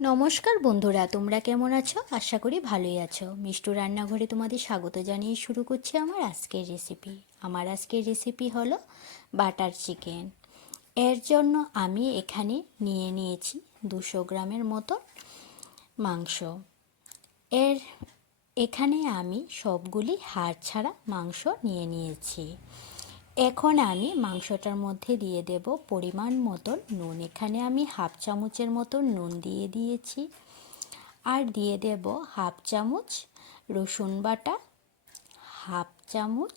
নমস্কার বন্ধুরা, তোমরা কেমন আছো? আশা করি ভালোই আছো। মিষ্টু রান্নাঘরে তোমাদের স্বাগত জানিয়ে শুরু করছি আমার আজকের রেসিপি। আমার আজকের রেসিপি হলো বাটার চিকেন। এর জন্য আমি এখানে নিয়েছি 200 গ্রামের মতো মাংস। এর এখানে আমি সবগুলি হাড় ছাড়া মাংস নিয়েছি। এখন আমি মাংসটার মধ্যে দিয়ে দেব পরিমাণ মতো নুন। এখানে আমি হাফ চামচের মতো নুন দিয়ে দিয়েছি। আর দিয়ে দেব হাফ চামচ রসুন বাটা, হাফ চামচ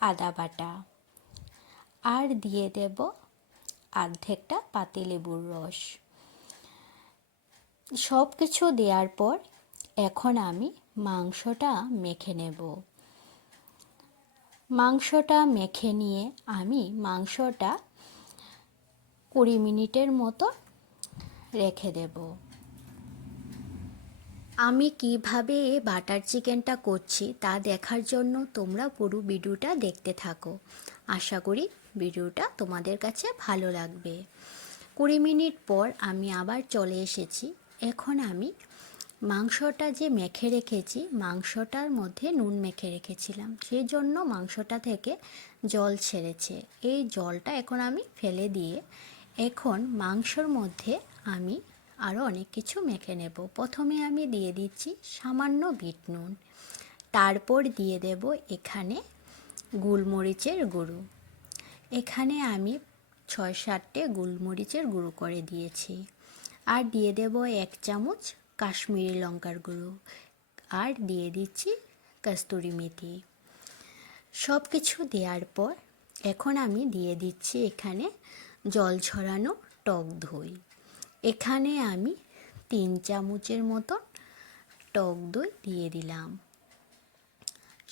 আদা বাটা, আর দিয়ে দেব অর্ধেকটা পাতিলেবুর রস। সব কিছু দেওয়ার পর এখন আমি মাংসটা মেখে নেব। মাংসটা মেখে নিয়ে আমি মাংসটা 20 মিনিটের মতো রেখে দেব। আমি কিভাবে বাটার চিকেনটা করছি তা দেখার জন্য তোমরা পুরো ভিডিওটা দেখতে থাকো। আশা করি ভিডিওটা তোমাদের কাছে ভালো লাগবে। 20 মিনিট পর আমি আবার চলে এসেছি। এখন আমি মাংসটা যে মেখে রেখেছি, মাংসটার মধ্যে নুন মেখে রেখেছিলাম, সেই জন্য মাংসটা থেকে জল ছেড়েছে। এই জলটা এখন আমি ফেলে দিয়ে এখন মাংসর মধ্যে আমি আরও অনেক কিছু মেখে নেব। প্রথমে আমি দিয়ে দিচ্ছি সামান্য বিট নুন, তারপর দিয়ে দেব এখানে গোলমরিচের গুঁড়ো। এখানে আমি 6-7টে গোলমরিচের গুঁড়ো করে দিয়েছি। আর দিয়ে দেব 1 চামচ কাশ্মীরি লঙ্কার গুঁড়ো, আর দিয়ে দিচ্ছি কস্তুরি মেথি। সব কিছু দেওয়ার পর এখন আমি দিয়ে দিচ্ছি এখানে জল ঝরানো টক দই। এখানে আমি 3 চামচের মতো টক দই দিয়ে দিলাম।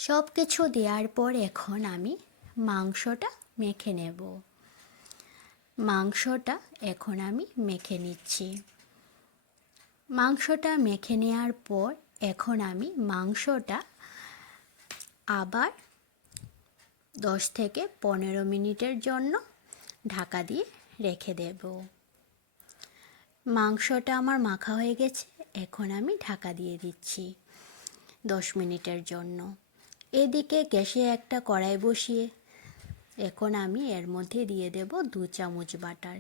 সব কিছু দেওয়ার পর এখন আমি মাংসটা মেখে নেব। মাংসটা এখন আমি মেখে নিচ্ছি। মাংসটা মেখে নেওয়ার পর এখন আমি মাংসটা আবার 10 থেকে 15 মিনিটের জন্য ঢাকা দিয়ে রেখে দেব। মাংসটা আমার মাখা হয়ে গেছে, এখন আমি ঢাকা দিয়ে দিচ্ছি 10 মিনিটের জন্য। এদিকে গ্যাসে একটা কড়াই বসিয়ে এখন আমি এর মধ্যে দিয়ে দেব 2 চামচ বাটার।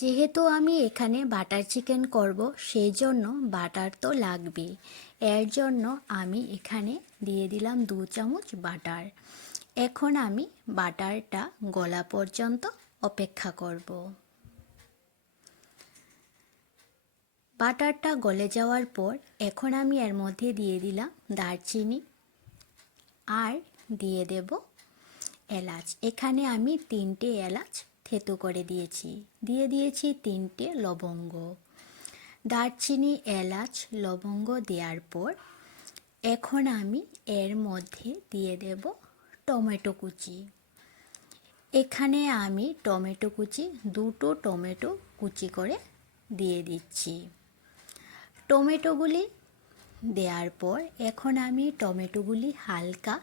যেহেতু আমি এখানে বাটার চিকেন করব, সেই জন্য বাটার তো লাগবেই। এর জন্য আমি এখানে দিয়ে দিলাম 2 চামচ বাটার। এখন আমি বাটারটা গলা পর্যন্ত অপেক্ষা করব। বাটারটা গলে যাওয়ার পর এখন আমি এর মধ্যে দিয়ে দিলাম দারচিনি, আর দিয়ে দেব এলাচ। এখানে আমি 3টে এলাচ থেতো করে দিয়েছি। দিয়ে দিয়েছি 3টে লবঙ্গ। দারচিনি, এলাচ, লবঙ্গ দেওয়ার পর এখন আমি এর মধ্যে দিয়ে দেব টমেটো কুচি। এখানে আমি টমেটো কুচি 2টো টমেটো কুচি করে দিয়ে দিচ্ছি। টমেটোগুলি দেওয়ার পর এখন আমি টমেটোগুলি হালকা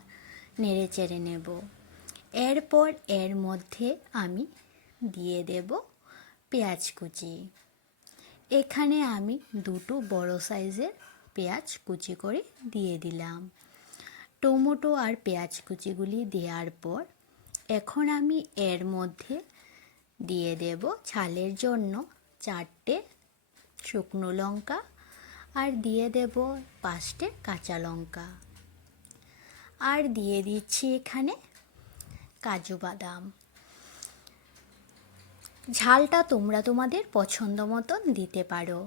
নেড়ে চেড়ে নেব। এরপর এর মধ্যে আমি দিয়ে দেব পেঁয়াজ কুচি। এখানে আমি 2টো বড় সাইজের পেঁয়াজ কুচি করে দিয়ে দিলাম। টমেটো আর পেঁয়াজ কুচিগুলি দেওয়ার পর এখন আমি এর মধ্যে দিয়ে দেব ঝালের জন্য 4টে শুকনো লঙ্কা, আর দিয়ে দেব 5টে কাঁচা লঙ্কা, আর দিয়ে দিচ্ছি এখানে কাজু বাদাম। ঝালটা তোমরা তোমাদের পছন্দ মতন দিতে পারো,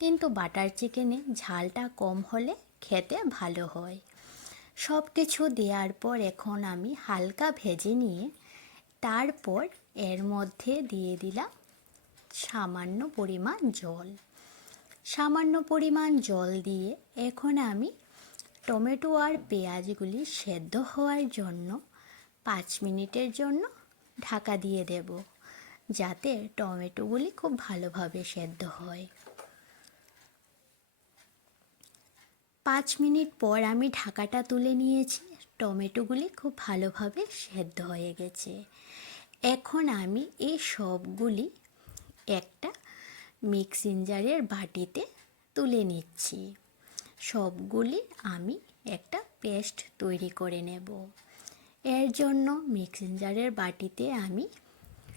কিন্তু বাটার চিকেনে ঝালটা কম হলে খেতে ভালো হয়। সব কিছু দেওয়ার পর এখন আমি হালকা ভেজে নিয়ে তারপর এর মধ্যে দিয়ে দিলাম সামান্য পরিমাণ জল। সামান্য পরিমাণ জল দিয়ে এখন আমি টমেটো আর পেঁয়াজগুলি সেদ্ধ হওয়ার জন্য 5 মিনিটের জন্য ঢাকা দিয়ে দেব, যাতে টমেটোগুলি খুব ভালোভাবে সেদ্ধ হয়। 5 মিনিট পর আমি ঢাকাটা তুলে নিয়েছি। টমেটোগুলি খুব ভালোভাবে সেদ্ধ হয়ে গেছে। এখন আমি এই সবগুলি একটা মিক্সিং জারের বাটিতে তুলে নিচ্ছি। সবগুলি আমি একটা পেস্ট তৈরি করে নেব। এর জন্য মিক্সিং জারের বাটিতে আমি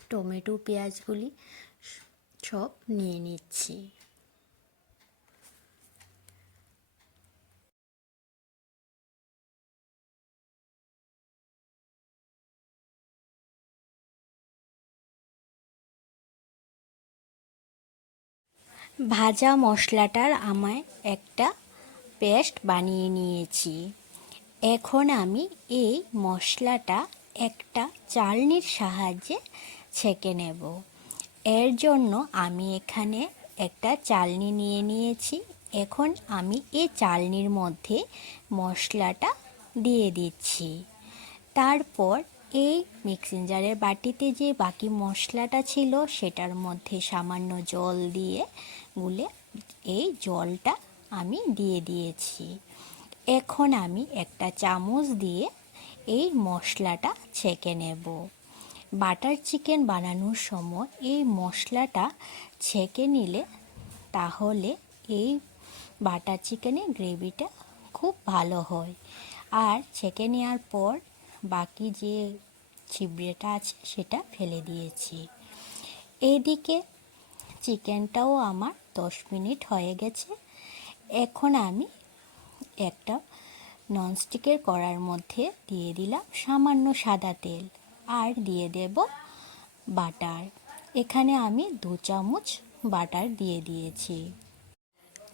টমেটো পেঁয়াজগুলি সব নিয়ে নিচ্ছি। ভাজা মশলাটার আমায় একটা পেস্ট বানিয়ে নিয়েছি। এখন আমি এই মশলাটা একটা চালনির সাহায্যে ছেঁকে নেব। এর জন্য আমি এখানে একটা চালনি নিয়ে নিয়েছি। এখন আমি এই চালনির মধ্যে মশলাটা দিয়ে দিচ্ছি। তারপর এই মিক্সিং জারের বাটিতে যে বাকি মশলাটা ছিল সেটার মধ্যে সামান্য জল দিয়ে গুলে এই জলটা আমি দিয়ে দিয়েছি। এখন আমি একটা চামচ দিয়ে এই মশলাটা ছেঁকে নেব। বাটার চিকেন বানানোর সময় এই মশলাটা ছেঁকে নিলে তাহলে এই বাটার চিকেনের গ্রেভিটা খুব ভালো হয়। আর ছেঁকে নেওয়ার পর বাকি যে ছিবড়েটা আছে সেটা ফেলে দিয়েছি। এইদিকে চিকেনটাও আমার 10 মিনিট হয়ে গেছে। এখন আমি একটা ননস্টিকের কড়ার মধ্যে দিয়ে দিলাম সামান্য সাদা তেল আর দিয়ে দেব বাটার। এখানে আমি 2 চামচ বাটার দিয়ে দিয়েছি।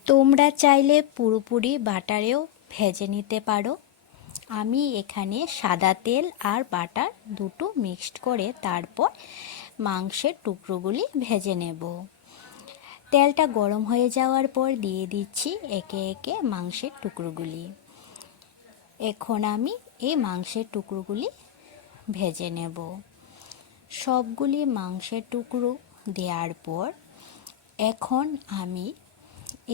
তোমরা চাইলে পুরোপুরি বাটারেও ভেজে নিতে পারো। আমি এখানে সাদা তেল আর বাটার দুটো মিক্সড করে তারপর মাংসের টুকরোগুলি ভেজে নেব। তেলটা গরম হয়ে যাওয়ার পর দিয়ে দিচ্ছি একে একে মাংসের টুকরোগুলি। এখন আমি এই মাংসের টুকরোগুলি ভেজে নেব। সবগুলি মাংসের টুকরো দেওয়ার পর এখন আমি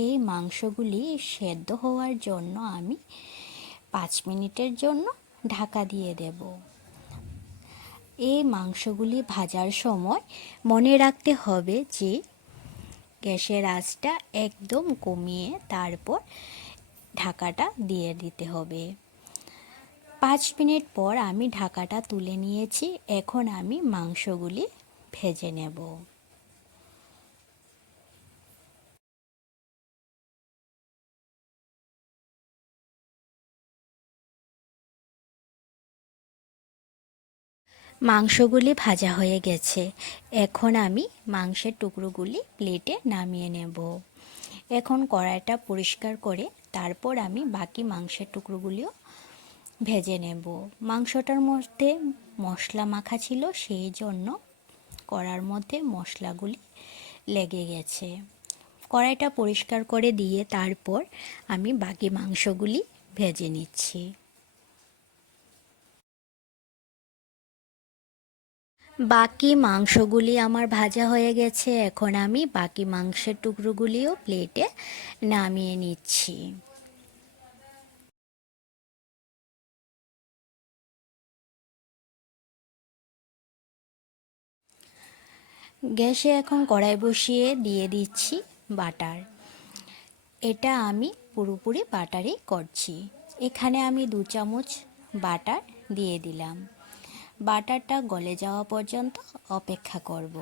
এই মাংসগুলি সেদ্ধ হওয়ার জন্য আমি 5 মিনিটের জন্য ঢাকা দিয়ে দেব। এই মাংসগুলি ভাজার সময় মনে রাখতে হবে যে গ্যাসের আঁচটা একদম কমিয়ে তারপর ঢাকাটা দিয়ে দিতে হবে। 5 মিনিট পর আমি ঢাকাটা তুলে নিয়েছি। এখন আমি মাংসগুলি ভেজে নেব। মাংসগুলি ভাজা হয়ে গেছে। এখন আমি মাংসের টুকরোগুলি প্লেটে নামিয়ে নেব। এখন কড়াইটা পরিষ্কার করে তারপর আমি বাকি মাংসের টুকরোগুলিও ভেজে নেব। মাংসটার মধ্যে মশলা মাখা ছিল, সেই জন্য কড়ার মধ্যে মশলাগুলি লেগে গেছে। কড়াইটা পরিষ্কার করে দিয়ে তারপর আমি বাকি মাংসগুলি ভেজে নিচ্ছি। বাকি মাংসগুলি আমার ভাজা হয়ে গেছে। এখন আমি বাকি মাংসের টুকরোগুলিও প্লেটে নামিয়ে নিচ্ছি। গ্যাসে এখন কড়াই বসিয়ে দিয়ে দিচ্ছি বাটার। এটা আমি পুরোপুরি বাটারই করছি। এখানে আমি 2 চামচ বাটার দিয়ে দিলাম। বাটারটা গলে যাওয়া পর্যন্ত অপেক্ষা করব।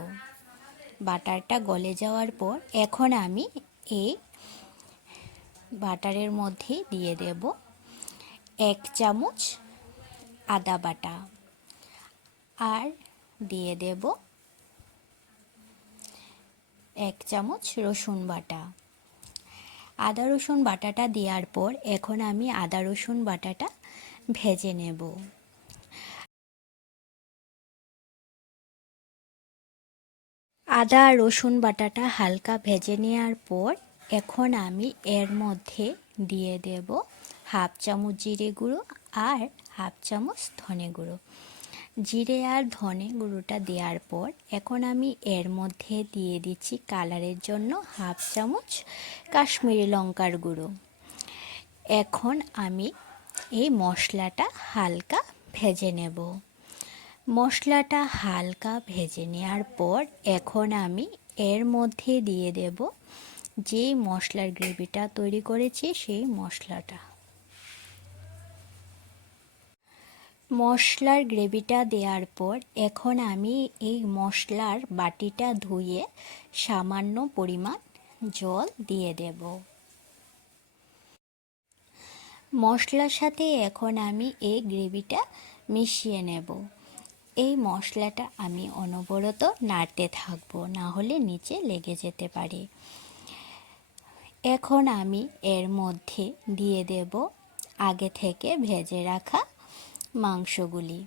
বাটারটা গলে যাওয়ার পর এখন আমি এই বাটারের মধ্যে দিয়ে দেব 1 চামচ আদা বাটা আর দিয়ে দেব 1 চামচ রসুন বাটা। আদা রসুন বাটাটা দেওয়ার পর এখন আমি আদা রসুন বাটাটা ভেজে নেব। আদা রসুন বাটাটা হালকা ভেজে নেওয়ার পর এখন আমি এর মধ্যে দিয়ে দেব 1/2 চামচ জিরে গুঁড়ো আর 1/2 চামচ ধনে গুঁড়ো। জিরে আর ধনে গুঁড়োটা দেওয়ার পর এখন আমি এর মধ্যে দিয়ে দিচ্ছি কালারের জন্য 1/2 চামচ কাশ্মীরি লঙ্কার গুঁড়ো। এখন আমি এই মশলাটা হালকা ভেজে নেব। মশলাটা হালকা ভেজে নেওয়ার পর এখন আমি এর মধ্যে দিয়ে দেব যেই মশলার গ্রেভিটা তৈরি করেছি সেই মশলাটা। মশলার গ্রেভিটা দেওয়ার পর এখন আমি এই মশলার বাটিটা ধুয়ে সামান্য পরিমাণ জল দিয়ে দেব। মশলার সাথে এখন আমি এই গ্রেভিটা মিশিয়ে নেব। এই মশলাটা আমি অনবরত নাড়তে থাকবো, না হলে নিচে লেগে যেতে পারে। এখন আমি এর মধ্যে দিয়ে দেব আগে থেকে ভেজে রাখা মাংসগুলি।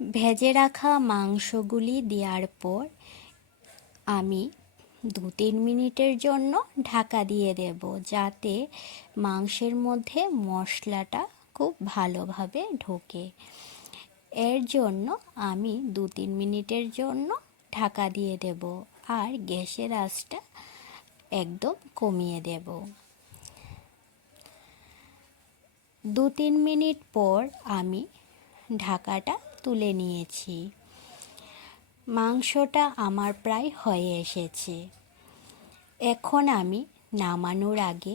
ভেজে রাখা মাংসগুলি দেওয়ার পর আমি 2-3 মিনিটের জন্য ঢাকা দিয়ে দেব, যাতে মাংসের মধ্যে মশলাটা খুব ভালোভাবে ঢোকে। এর জন্য আমি 2-3 মিনিটের জন্য ঢাকা দিয়ে দেব আর গ্যাসের আঁচটা একদম কমিয়ে দেব। 2-3 মিনিট পর আমি ঢাকাটা তুলে নিয়েছি। মাংসটা আমার প্রায় হয়ে এসেছে। এখন আমি নামানোর আগে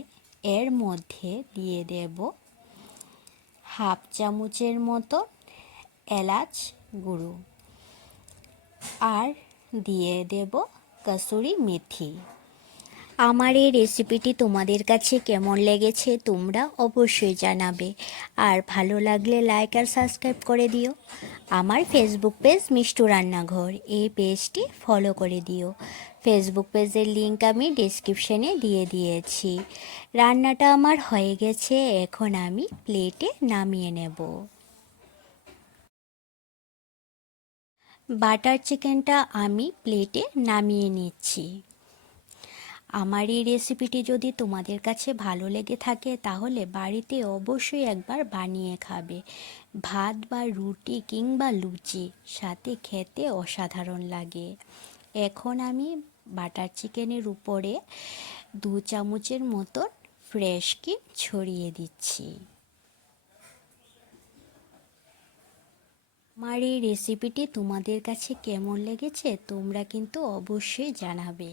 এর মধ্যে দিয়ে দেব হাফ চামচের মতো এলাচ গুঁড়ো আর দিয়ে দেব কসুরি মেথি। আমার এই রেসিপিটি তোমাদের কাছে কেমন লেগেছে তোমরা অবশ্যই জানাবে, আর ভালো লাগলে লাইক আর সাবস্ক্রাইব করে দিও। আমার ফেসবুক পেজ মিষ্টু রান্নাঘর, এই পেজটি ফলো করে দিও। ফেসবুক পেজের লিংক আমি ডেসক্রিপশনে দিয়ে দিয়েছি। রান্নাটা আমার হয়ে গেছে, এখন আমি প্লেটে নামিয়ে নেব। বাটার চিকেনটা আমি প্লেটে নামিয়ে নিচ্ছি। আমার এই রেসিপিটি যদি তোমাদের কাছে ভালো লেগে থাকে তাহলে বাড়িতে অবশ্যই একবার বানিয়ে খাবে। ভাত বা রুটি কিংবা লুচি সাথে খেতে অসাধারণ লাগে। এখন আমি বাটার চিকেনের উপরে 2 চামচের মতন ফ্রেশ ক্রিম ছড়িয়ে দিচ্ছি। আমার এই রেসিপিটি তোমাদের কাছে কেমন লেগেছে তোমরা কিন্তু অবশ্যই জানাবে।